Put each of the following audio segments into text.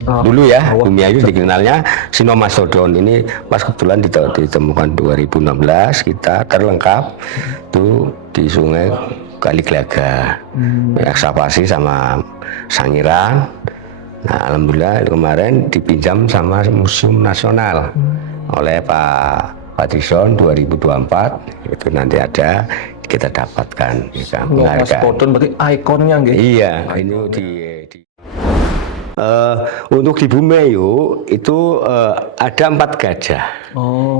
Dulu ya, Bumiayu dikenalnya Sinomastodon. Ini pas kebetulan ditemukan 2016, kita terlengkap tuh di Sungai Kali Glaga, ekskavasi sama Sangiran. Nah, alhamdulillah kemarin dipinjam sama Museum Nasional oleh Pak Patrison 2024. Itu nanti ada kita dapatkan Sinomastodon berarti ikonnya gitu. Iya, ini untuk di Bumiayu itu ada 4 gajah.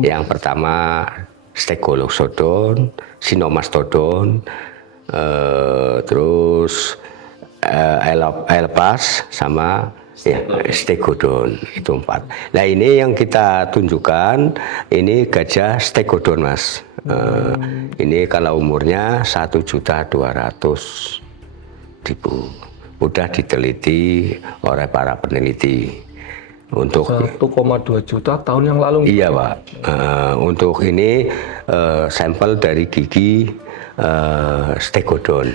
Yang pertama Stegoloxodon, Sinomastodon, terus Aelpas sama ya, Stegodon, itu 4. Nah ini yang kita tunjukkan, ini gajah Stegodon Mas. Ini kalau umurnya 1.200.000. Udah diteliti oleh para peneliti. Untuk 1,2 juta tahun yang lalu. Iya Pak. Untuk ini sampel dari gigi Stegodon.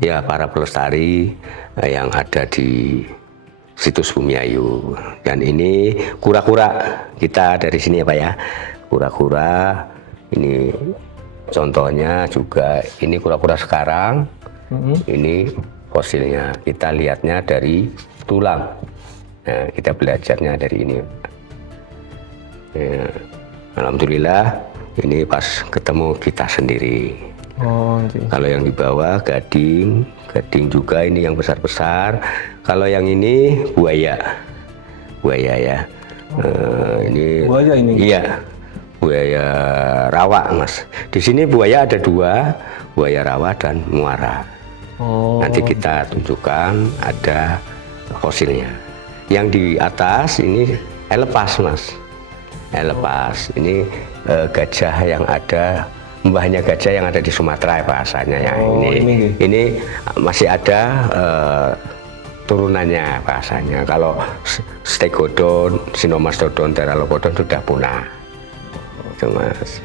Ya, para pelestari yang ada di situs Bumiayu. Dan ini kura-kura kita dari sini ya Pak ya. Kura-kura ini contohnya juga, ini kura-kura sekarang. Ini fosilnya, kita lihatnya dari tulang. Nah, kita belajarnya dari ini. Ya, alhamdulillah ini pas ketemu kita sendiri. Kalau yang di bawah gading juga ini yang besar-besar. Kalau yang ini buaya ya. Ini buaya ini. Iya, buaya rawa Mas. Di sini buaya ada 2, buaya rawa dan muara. Nanti kita tunjukkan ada fosilnya. Yang di atas ini Aelpas Mas. Aelpas ini gajah yang ada, mbahnya gajah yang ada di Sumatera bahasanya ya. Ini masih ada turunannya bahasanya. Kalau Stegodon, Sinomastodon, Pteranodon sudah punah. Itu Mas.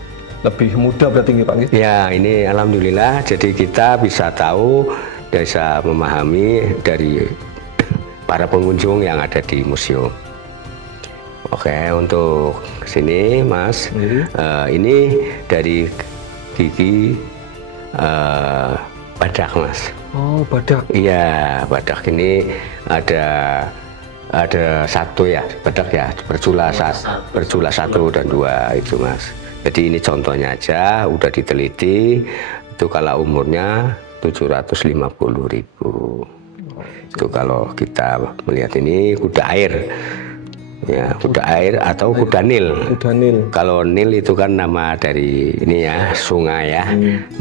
Lebih mudah berarti Pak? Ya, ini alhamdulillah jadi kita bisa tahu, bisa memahami dari para pengunjung yang ada di museum. Oke, untuk sini Mas, ini dari gigi badak Mas. Badak. Iya, badak ini ada 1 ya, badak ya, berjula 1 dan 2 itu Mas. Jadi ini contohnya aja, udah diteliti, itu kalau umurnya 750.000. Itu kalau kita melihat ini kuda air. Ya, kuda air atau kuda Nil. Kalau Nil itu kan nama dari ini ya, sungai ya.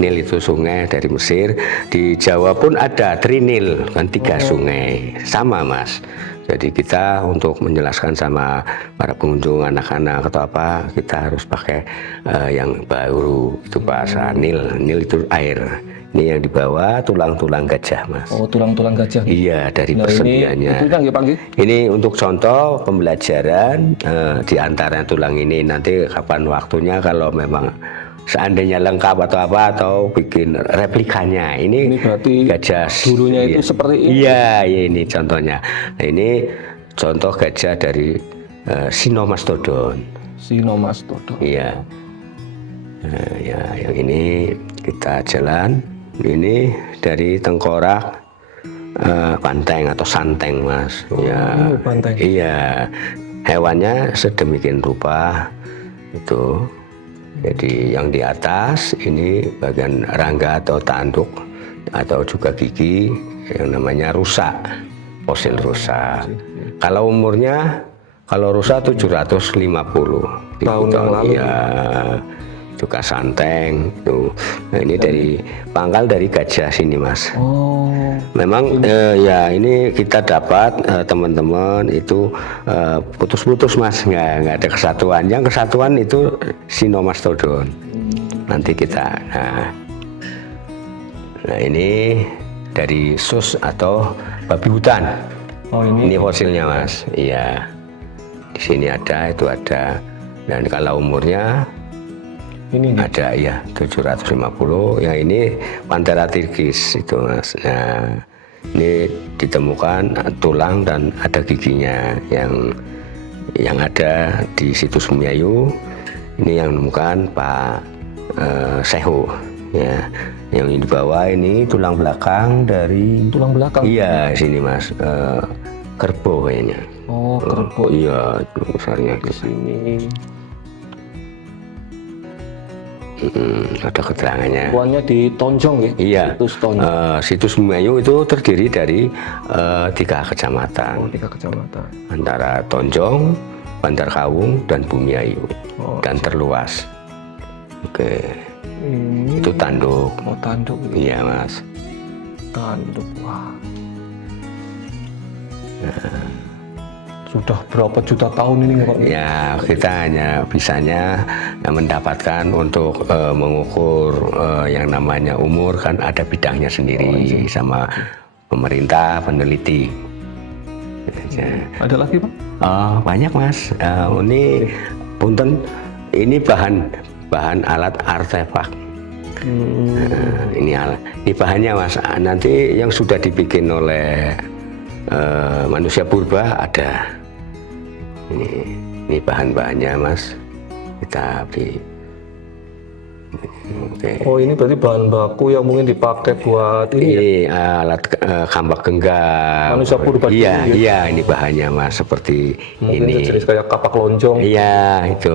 Nil itu sungai dari Mesir. Di Jawa pun ada Trinil, kan 3 sungai. Sama Mas. Jadi kita untuk menjelaskan sama para pengunjung, anak-anak atau apa, kita harus pakai yang baru, itu bahasa Nil. Nil itu air. Ini yang di bawah tulang-tulang gajah Mas. Tulang-tulang gajah. Iya, dari persendiannya. Ini untuk contoh pembelajaran di antara tulang ini. Nanti kapan waktunya kalau memang seandainya lengkap atau apa, atau bikin replikanya. Ini berarti gajah dulunya itu seperti ini. Iya, ini contohnya. Nah, ini contoh gajah dari Sinomastodon. Iya. Nah, ya, yang ini kita jalan. Ini dari tengkorak banteng atau santeng Mas. Ya, banteng. Iya. Hewannya sedemikian rupa itu. Jadi yang di atas ini bagian rangga atau tanduk atau juga gigi yang namanya rusa, fosil rusa. Kalau umurnya, kalau rusa 750 tahun yang lalu. Ya, juga santeng tuh. Nah, ini dari pangkal dari gajah sini Mas. Memang ya ini kita dapat teman-teman itu putus-putus Mas, nggak ada kesatuan. Yang kesatuan itu Sinomastodon. Nanti kita nah ini dari sus atau babi hutan. Ini fosilnya Mas. Iya. Di sini ada, itu ada. Dan kalau umurnya ini ada ya 750. Yang ini Panthera tirgis itu Mas. Nah, Ini ditemukan tulang dan ada giginya yang ada di situs Bumiayu. Ini yang menemukan Pak Seho ya. Yang di bawah ini tulang belakang dari Tulang belakang. iya sini Mas, kerbau kayaknya. Oh, kerbau. Iya, tulang besarnya Di sini. ada keterangannya. Buannya di Tonjong ya? Iya. Situs Tonjong. Situs Bumiayu itu terdiri dari 3 kecamatan. 3 kecamatan. Antara Tonjong, Bantar Kawung, dan Bumiayu. Oh, Dan terluas. Oke. ini Itu tanduk. mau tanduk. Iya Mas. Tanduk. Wah. Sudah berapa juta tahun ini Pak? Ya kita hanya bisanya mendapatkan untuk mengukur yang namanya umur kan ada bidangnya sendiri sama pemerintah peneliti. Ya. Ada lagi Pak? Banyak Mas. Ini punten ini bahan alat artefak. Ini bahannya Mas. Nanti yang sudah dibikin oleh manusia purba ada. Ini bahan-bahannya Mas. Kita beri. Oke. Oh ini berarti bahan baku yang mungkin dipakai buat ini ya? Alat kambak genggam. Manusia purba Iya, dulu ya? iya ini bahannya Mas seperti Mungkin ini. jenis kayak kapak lonjong. Iya itu.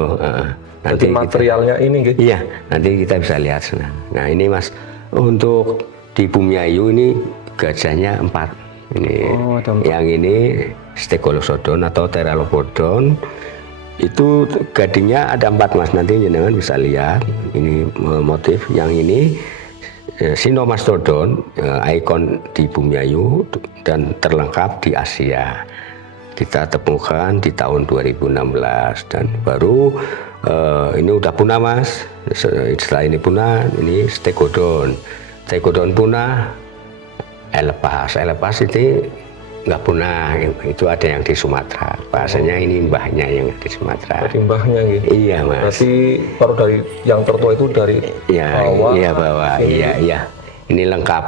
Nanti materialnya ini gitu. Iya, nanti kita bisa lihat. Nah ini Mas, untuk di Bumiayu ini gajahnya 4. Ini ada 4. yang ini Stegosaurus atau Pteranodon. Itu gadingnya ada 4 Mas, nanti jenengan bisa lihat. Ini motif. Yang ini Sinomastodon, ikon di Bumiayu dan terlengkap di Asia. Kita temukan di tahun 2016 dan baru ini udah punah Mas. Setelah ini punah, ini Stegodon punah, Elepas itu nggak punah, itu ada yang di Sumatera. Bahasanya ini mbahnya yang di Sumatera. Jadi mbahnya gitu. Iya Mas. Berarti baru dari yang tertua itu dari bawah. Iya bawah. Iya. Ini lengkap.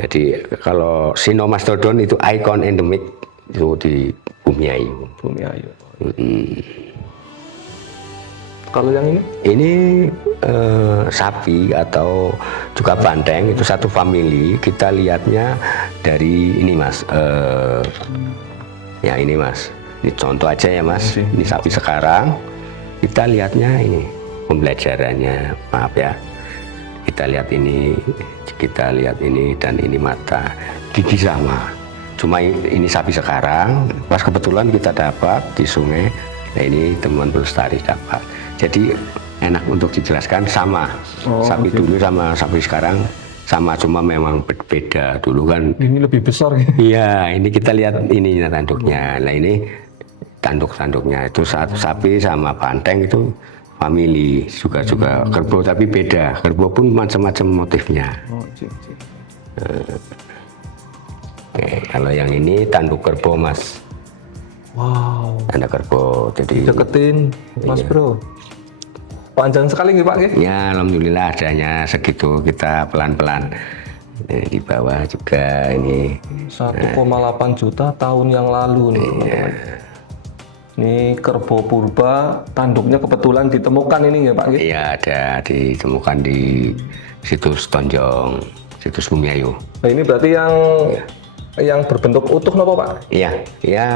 Jadi kalau Sinomastodon itu ikon endemik itu di Bumiayu. Bumiayu. Kalau yang ini? Ini sapi atau juga banteng itu satu famili. Kita lihatnya dari ini Mas. Ya ini Mas. Ini contoh aja ya Mas. Ini sapi sekarang. Kita lihatnya ini pembelajarannya. Maaf ya. Kita lihat ini dan ini mata, gigi sama. Cuma ini sapi sekarang. Pas kebetulan kita dapat di sungai. Nah ini temuan pelestari dapat. Jadi enak untuk dijelaskan sama. Sapi dulu sama sapi sekarang sama, cuma memang beda. Dulu kan ini lebih besar ya? Iya, ini kita lihat ini tanduknya. Nah ini tanduknya itu satu sapi sama banteng itu famili juga kerbau tapi beda. Kerbau pun macam-macam motifnya. Kalau yang ini tanduk kerbau Mas. Wow. Tanda kerbau. Jadi deketin Mas Bro. Panjang sekali nih Pak ya? Ya alhamdulillah adanya segitu, kita pelan-pelan. Di bawah juga ini 1,8 juta tahun yang lalu nih teman-teman. Ini kerbau purba, tanduknya kebetulan ditemukan ini ya Pak? Iya ada ditemukan di situs Tonjong, situs Bumiayu. Nah ini berarti yang berbentuk utuh nopo Pak? Iya, ya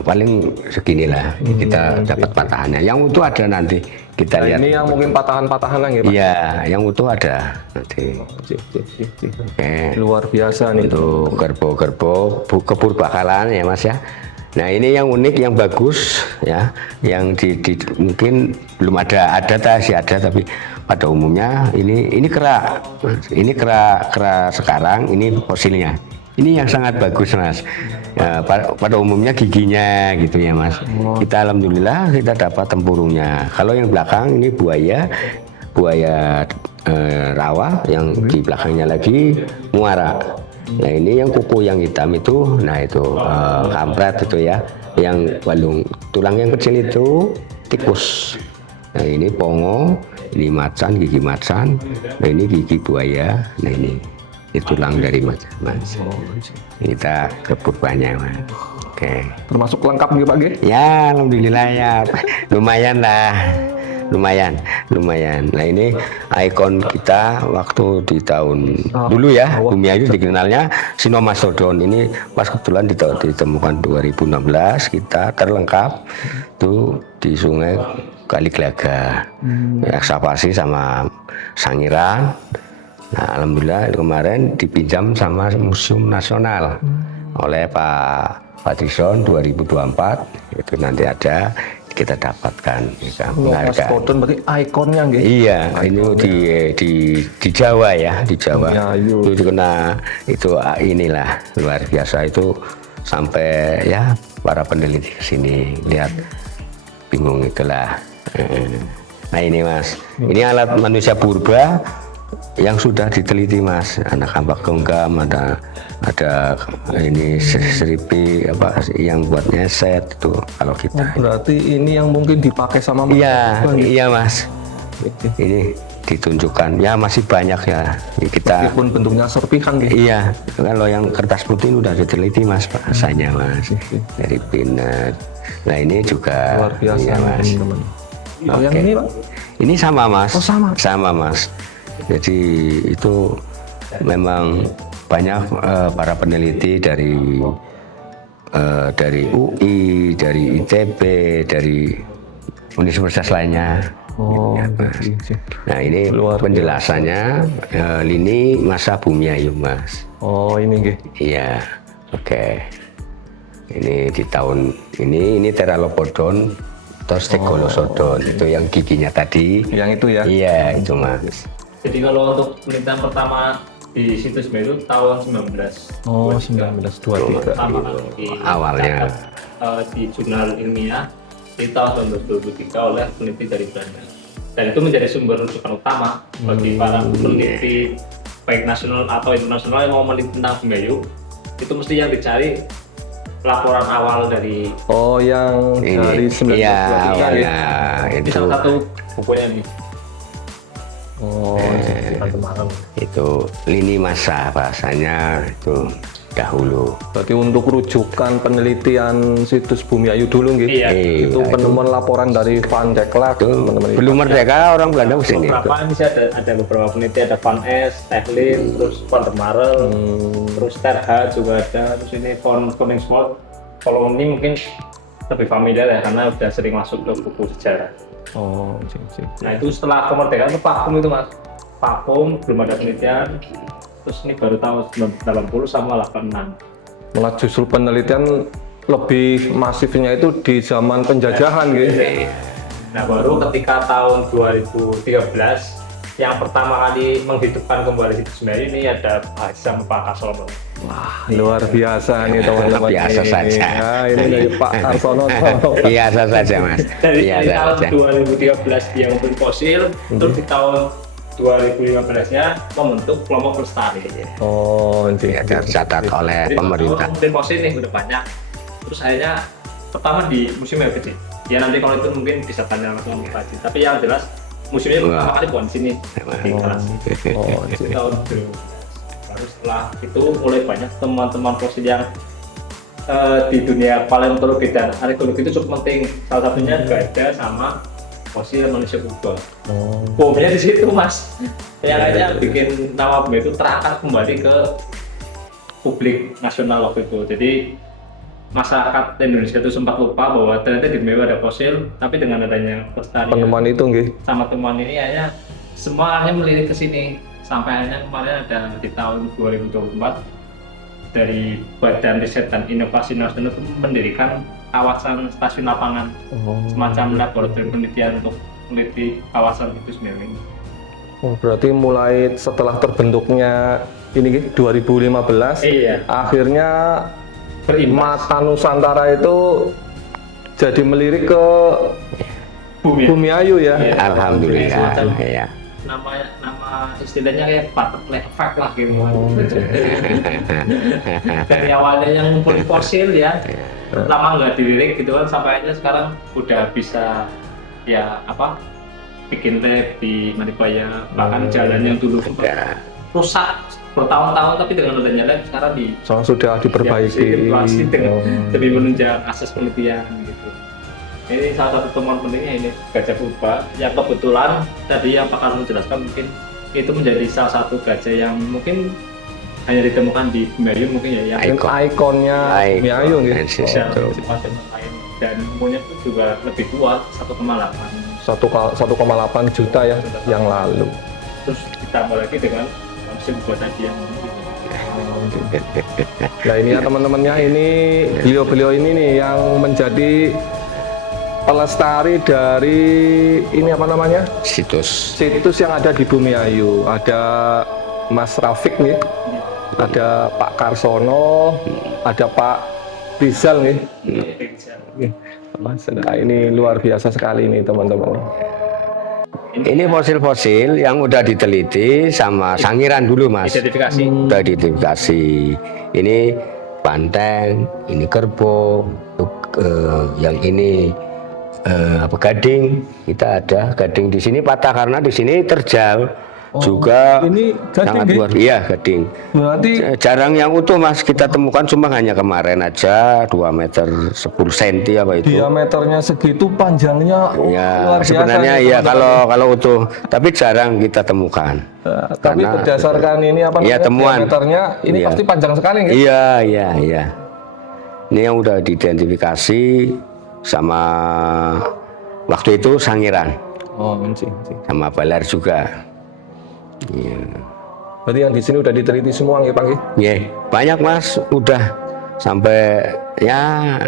paling seginilah kita dapat patahannya. Yang utuh ada nanti kita lihat. Ini yang mungkin patahan-patahan lagi Pak? Iya, yang utuh ada nanti. Oke. Luar biasa nih. Untuk kerbau-kerbau kepurbakalan ya Mas ya. Nah ini yang unik, yang bagus ya, yang mungkin belum ada tapi pada umumnya ini kera sekarang, ini fosilnya. Ini yang sangat bagus Mas. Ya, pada umumnya giginya gitu ya Mas. Kita alhamdulillah kita dapat tempurungnya. Kalau yang belakang ini buaya rawa, yang di belakangnya lagi muara. Nah ini yang kuku yang hitam itu, nah itu kampret itu ya. Yang balung tulang yang kecil itu tikus. Nah ini pongo, ini macan, gigi macan. Nah ini gigi buaya. Nah ini tulang dari Mas. Kita ke purbanya Mas. Oke. Termasuk lengkap nih Pak G? Ya, alhamdulillah ya. Lumayan lah. Lumayan. Nah, ini ikon kita waktu di tahun dulu ya. Bumi Ayu dikenalnya Sinomastodon. Ini pas kebetulan ditemukan 2016, kita terlengkap tuh di Sungai Kali Glaga. Ekskavasi sama Sangiran. Nah, alhamdulillah kemarin dipinjam sama Museum Nasional oleh Pak Patrison 2024, itu nanti ada kita dapatkan Sinomastodon berarti ikonnya nggih. Iya, ini di Jawa ya, di Jawa. Itu kena itu inilah luar biasa itu, sampai ya para peneliti sini lihat bingung itulah. Nah ini Mas, ini alat manusia purba yang sudah diteliti Mas, anak kampak genggam, ada ini seripi apa yang buat nyeset itu kalau kita. Berarti ini yang mungkin dipakai sama iya Mas. Ini ditunjukkan ya, masih banyak ya kita. Meskipun bentuknya serpihan gitu. Iya, kalau yang kertas putih udah diteliti Mas bahasanya Mas, dari pinat. Nah ini juga luar biasa ya, Mas. teman-teman. Yang ini Pak? Ini sama Mas. Oh sama. Sama Mas. Jadi itu memang banyak para peneliti dari UI, dari ITB, dari universitas lainnya. Oh, nah ini penjelasannya lini masa Bumi Ayu Mas. Oh ini nggih. Iya, oke. Ini di tahun ini Theralopodon atau Stegonosodon, itu yang giginya tadi. Yang itu ya? Iya itu Mas. Jadi kalau untuk penelitian pertama di situs itu tahun 1923. Oh 1923. Pertama kali awalnya di jurnal ilmiah di tahun 2023 oleh peneliti dari Belanda. Dan itu menjadi sumber rujukan utama bagi para peneliti baik nasional atau internasional yang mau meneliti tentang Bumi Ayu. Itu mesti yang dicari laporan awal dari yang dari 1923. Iya, ini salah satu bukunya nih. Itu lini masa bahasanya itu dahulu. Berarti untuk rujukan penelitian situs Bumi Ayu dulu gitu. Iya. Itu penemuan laporan dari Van der Klerk. Belum merdeka orang Belanda kesini. Beberapa ini sih ada beberapa peneliti, ada Van Es, Teglin, terus Van der Marel, terus Terha juga ada, terus ini Von Koningswald. Kalau ini mungkin lebih familiar ya karena udah sering masuk ke buku sejarah. Oh, nah itu setelah kemerdekaan itu vakum itu Mas. Vakum, belum ada penelitian. Terus ini baru tahun 80 sama 86. Malah justru penelitian lebih masifnya itu di zaman penjajahan gitu. Nah baru ketika tahun 2013 yang pertama kali menghidupkan kembali situs Bumi Ayu ini ada bahasa Pak Karsono. Wah luar biasa nih teman-teman. Biasa saja. Nah, ini dari Pak Karsono. Biasa saja Mas. Dari tahun 2013 dia membentuk fosil, terus di tahun 2015-nya membentuk kelompok pelestari. Oh, ya, tercatat oleh pemerintah. Jadi fosil nih udah banyak. Terus akhirnya pertama di Museum LPG. Ya nanti kalau itu mungkin bisa tanya langsung ke Pak. Tapi yang jelas museumnya pertama kali bukan di sini. Di kelas. Tahun baru setelah itu mulai banyak teman-teman fosil yang di dunia paleontologi dan arkeologi itu cukup penting. Salah satunya gajah sama fosil manusia purba. Bomnya di situ Mas. Yang akhirnya bikin nama Bumi itu terangkat kembali ke publik nasional waktu itu. Jadi masyarakat Indonesia itu sempat lupa bahwa ternyata di Bumi ada fosil, tapi dengan adanya pelestarian penemuan itu nggih. Sama temuan ini akhirnya semua akhirnya melirik ke sini. Sampai akhirnya kemarin ada di tahun 2024 dari Badan Riset dan Inovasi Nasional itu mendirikan kawasan stasiun lapangan, semacam laboratorium penelitian untuk meneliti kawasan itu sendiri. Oh, berarti mulai setelah terbentuknya ini 2015, akhirnya mata Nusantara itu jadi melirik ke Bumi Ayu ya. Alhamdulillah. Ya. Nama istilahnya kayak butterfly effect lah gitu. Dari awalnya yang ngumpul fosil ya, lama nggak dilirik gitu kan, sampai aja sekarang udah bisa ya apa bikin lab di Maribaya, bahkan jalan yang dulu rusak bertahun-tahun, tapi dengan adanya lab sekarang sudah diperbaiki. Dengan lebih menunjang akses penelitian gitu. Ini salah satu temuan pentingnya ini gajah purba yang kebetulan tadi yang Pak Karno jelaskan, mungkin itu menjadi salah satu gajah yang mungkin hanya ditemukan di Bumiayu mungkin ya, yang ikonnya Bumiayu gitu. Macam lain, dan umurnya itu juga lebih tua, 1,8 juta ya yang lalu. Terus ditambah lagi dengan musim buat tadi yang Nah ini ya teman-temannya, ini beliau-beliau ini nih yang menjadi pelestari dari ini apa namanya? Situs yang ada di Bumiayu. Ada Mas Rafiq nih, ada Pak Karsono, ada Pak Rizal nih. Nah, ini luar biasa sekali nih teman-teman. Ini fosil-fosil yang udah diteliti sama Sangiran dulu Mas. Udah diidentifikasi. Ini banteng, ini kerbau, yang ini gading. Kita ada gading di sini patah karena di sini terjal. Juga ini sangat luar gading. Berarti jarang yang utuh Mas, kita temukan cuma hanya kemarin aja 2 meter 10 cm apa itu. Diameternya segitu, panjangnya ya luar sebenarnya iya kalau utuh, tapi jarang kita temukan. Tapi berdasarkan ini apa namanya, temuan diameternya ini pasti panjang sekali kan? Iya. Ini yang udah diidentifikasi sama waktu itu Sangiran. Sama Balar juga. Iya. Berarti yang di sini udah diteliti semua nggih Pak? Iya, banyak Mas, udah sampai ya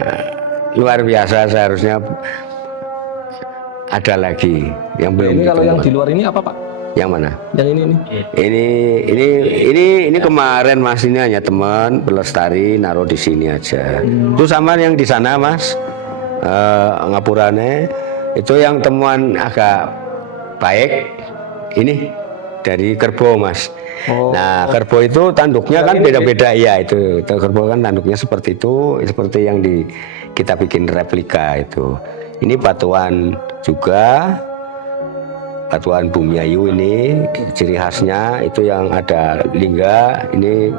luar biasa, seharusnya ada lagi yang belum. Ini kalau yang di luar ini apa Pak? Yang mana? Yang ini nih. Ini kemarin Mas, ini hanya teman pelestari naruh di sini aja. Itu sama yang di sana Mas, ngapurane itu yang temuan agak baik. Ini dari kerbau Mas. Nah kerbau itu tanduknya kan beda-beda ya, itu kerbau kan tanduknya seperti itu, seperti yang kita bikin replika itu. Ini batuan juga, batuan Bumiayu ini ciri khasnya itu yang ada lingga. Ini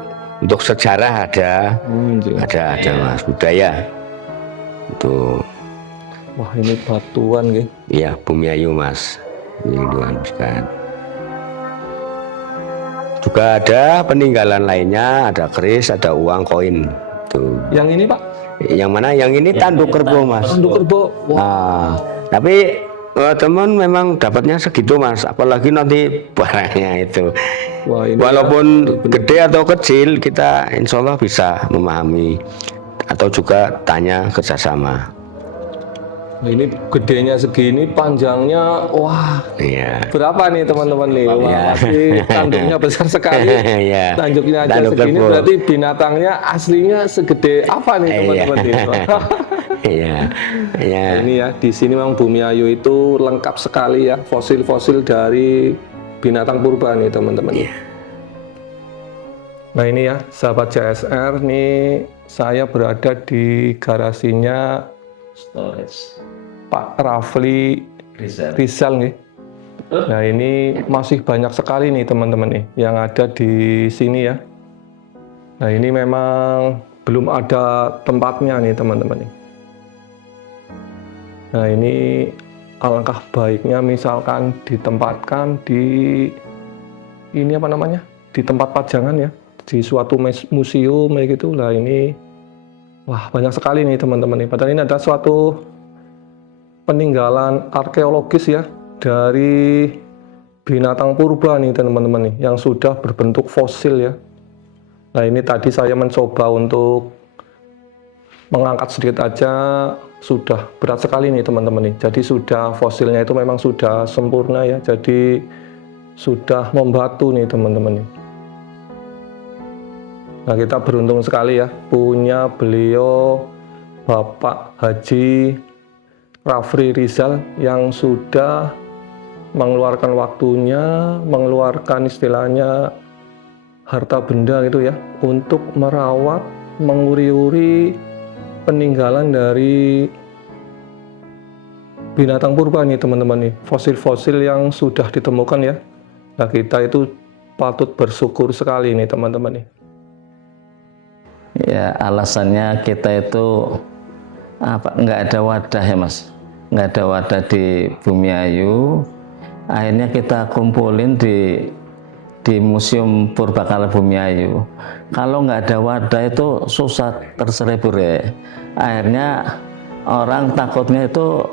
untuk sejarah ada Mas, budaya itu. Wah ini batuan gitu. Iya Bumiayu Mas, ini kan. Juga ada peninggalan lainnya, ada keris, ada uang, koin. Tuh. Yang ini Pak? Yang mana? Yang ini tanduk kerbau Mas. Tanduk kerbau. Wow. Nah, tapi teman memang dapatnya segitu Mas, apalagi nanti barangnya itu. Wah, ini walaupun gede atau kecil, kita insya Allah bisa memahami atau juga tanya kerjasama. Nah, ini gedenya segini, panjangnya, wah. Iya. Berapa nih teman-teman nih? Wah, pasti tanduknya besar sekali. Iya. Tanduknya aja Tanduk segini, kerbau. berarti binatangnya aslinya segede apa nih teman-teman? Iya. Nah, ini ya, di sini memang Bumiayu itu lengkap sekali ya, fosil-fosil dari binatang purba nih teman-teman. Iya. Nah ini ya, sahabat CSR, nih saya berada di garasinya storage Pak Rafli Rizal nih. Nah ini masih banyak sekali nih teman-teman nih yang ada di sini ya. Nah ini memang belum ada tempatnya nih teman-teman nih. Nah ini alangkah baiknya misalkan ditempatkan di ini apa namanya, di tempat pajangan ya, di suatu museum kayak gitu lah. Ini wah banyak sekali nih teman-teman nih. Padahal ini ada suatu peninggalan arkeologis ya dari binatang purba nih teman-teman nih, yang sudah berbentuk fosil ya. Nah ini tadi saya mencoba untuk mengangkat sedikit aja, sudah berat sekali nih teman-teman nih. Jadi sudah fosilnya itu memang sudah sempurna ya, jadi sudah membatu nih teman-teman nih. Nah kita beruntung sekali ya punya beliau Bapak Haji Rafli Rizal yang sudah mengeluarkan waktunya, mengeluarkan istilahnya harta benda gitu ya, untuk merawat, menguri-uri peninggalan dari binatang purba nih teman-teman nih, fosil-fosil yang sudah ditemukan ya. Nah kita itu patut bersyukur sekali nih teman-teman nih. Ya, alasannya kita itu nggak ada wadah ya Mas, nggak ada wadah di Bumiayu. Akhirnya kita kumpulin di Museum Purbakala Bumiayu. Kalau nggak ada wadah itu susah terseribur ya. Akhirnya orang takutnya itu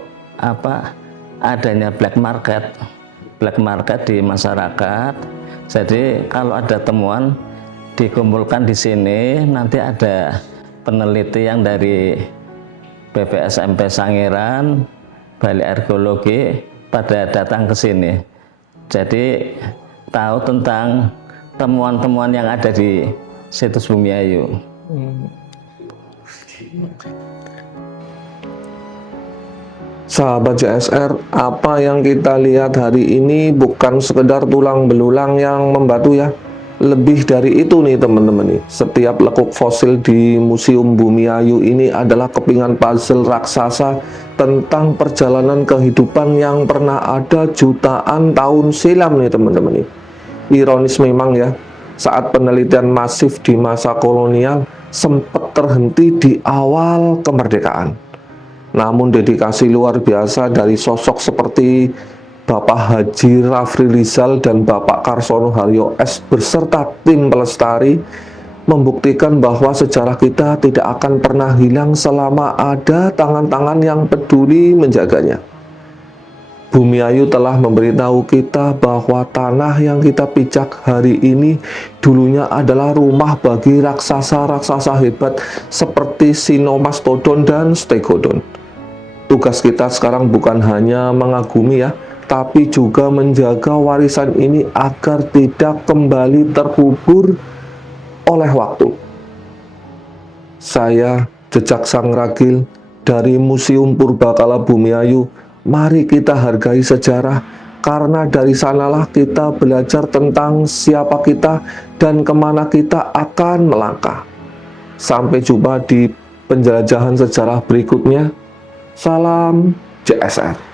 adanya black market di masyarakat. Jadi kalau ada temuan dikumpulkan di sini, nanti ada peneliti yang dari BPSMP Sangiran, Balai Arkeologi pada datang ke sini. Jadi tahu tentang temuan-temuan yang ada di situs Bumiayu. Sahabat JSR, apa yang kita lihat hari ini bukan sekedar tulang belulang yang membatu ya. Lebih dari itu nih teman-teman nih. Setiap lekuk fosil di Museum Bumiayu ini adalah kepingan puzzle raksasa tentang perjalanan kehidupan yang pernah ada jutaan tahun silam nih teman-teman nih. Ironis memang ya, saat penelitian masif di masa kolonial sempat terhenti di awal kemerdekaan. Namun dedikasi luar biasa dari sosok seperti Bapak Haji Rafri Rizal dan Bapak Karsono Haryo S beserta tim pelestari membuktikan bahwa sejarah kita tidak akan pernah hilang selama ada tangan-tangan yang peduli menjaganya. Bumiayu telah memberitahu kita bahwa tanah yang kita pijak hari ini dulunya adalah rumah bagi raksasa-raksasa hebat seperti Sinomastodon dan Stegodon. Tugas kita sekarang bukan hanya mengagumi ya, tapi juga menjaga warisan ini agar tidak kembali terkubur oleh waktu. Saya, Jejak Sang Ragil dari Museum Purbakala Bumiayu, mari kita hargai sejarah, karena dari sanalah kita belajar tentang siapa kita dan kemana kita akan melangkah. Sampai jumpa di penjelajahan sejarah berikutnya. Salam JSR.